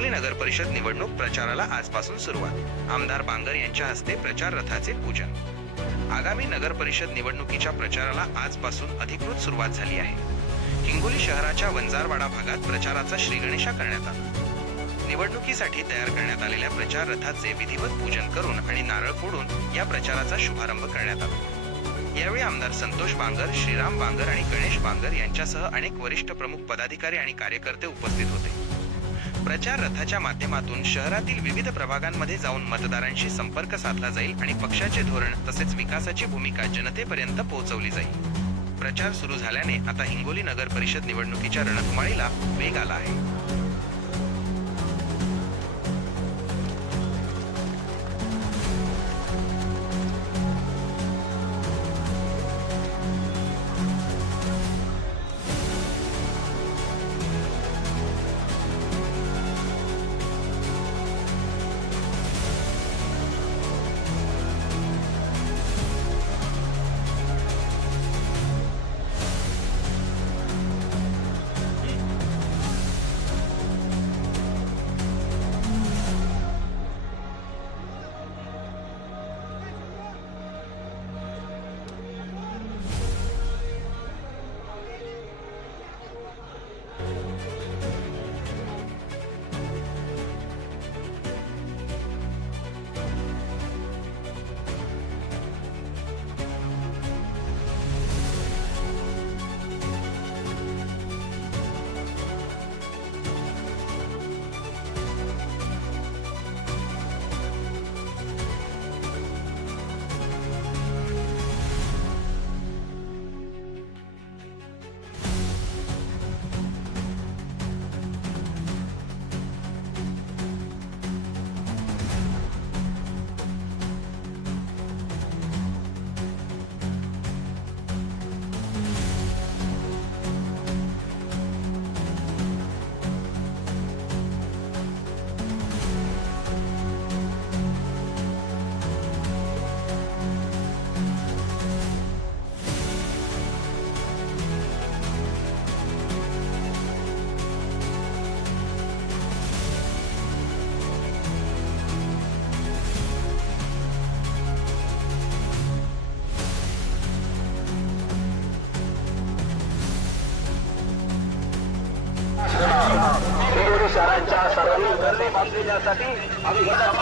हिंगोली नगर परिषद निवडणूक प्रचाराला आजपासून सुरुवात. आमदार बांगर यांच्या हस्ते प्रचार रथाचे पूजन. आगामी नगर परिषद निवडणुकीच्या प्रचाराला आजपासून अधिकृत सुरुवात झाली आहे. हिंगोली शहराच्या वंजारवाडा भागात प्रचाराचा श्रीगणेशा करण्यात आला. निवडणुकीसाठी तयार करण्यात आलेल्या प्रचार रथाचे विधिवत पूजन करून आणि नारळ फोडून या प्रचाराचा शुभारंभ करण्यात आला. यावेळी आमदार संतोष बांगर श्रीराम बांगर आणि गणेश बांगर यांच्यासह अनेक वरिष्ठ प्रमुख पदाधिकारी आणि कार्यकर्ते उपस्थित होते. प्रचार रथाच्या माध्यमातून शहरातील विविध प्रभागांमध्ये जाऊन मतदारांशी संपर्क साधला जाईल आणि पक्षाचे धोरण तसेच विकासाची भूमिका जनतेपर्यंत पोहोचवली जाईल. प्रचार सुरू झाल्याने आता हिंगोली नगर परिषद निवडणुकीच्या रणधुमाळीला वेग आला आहे. त्यांच्या शहराच्या सर्वांनी गर्दी बांधण्यासाठी आम्ही घटना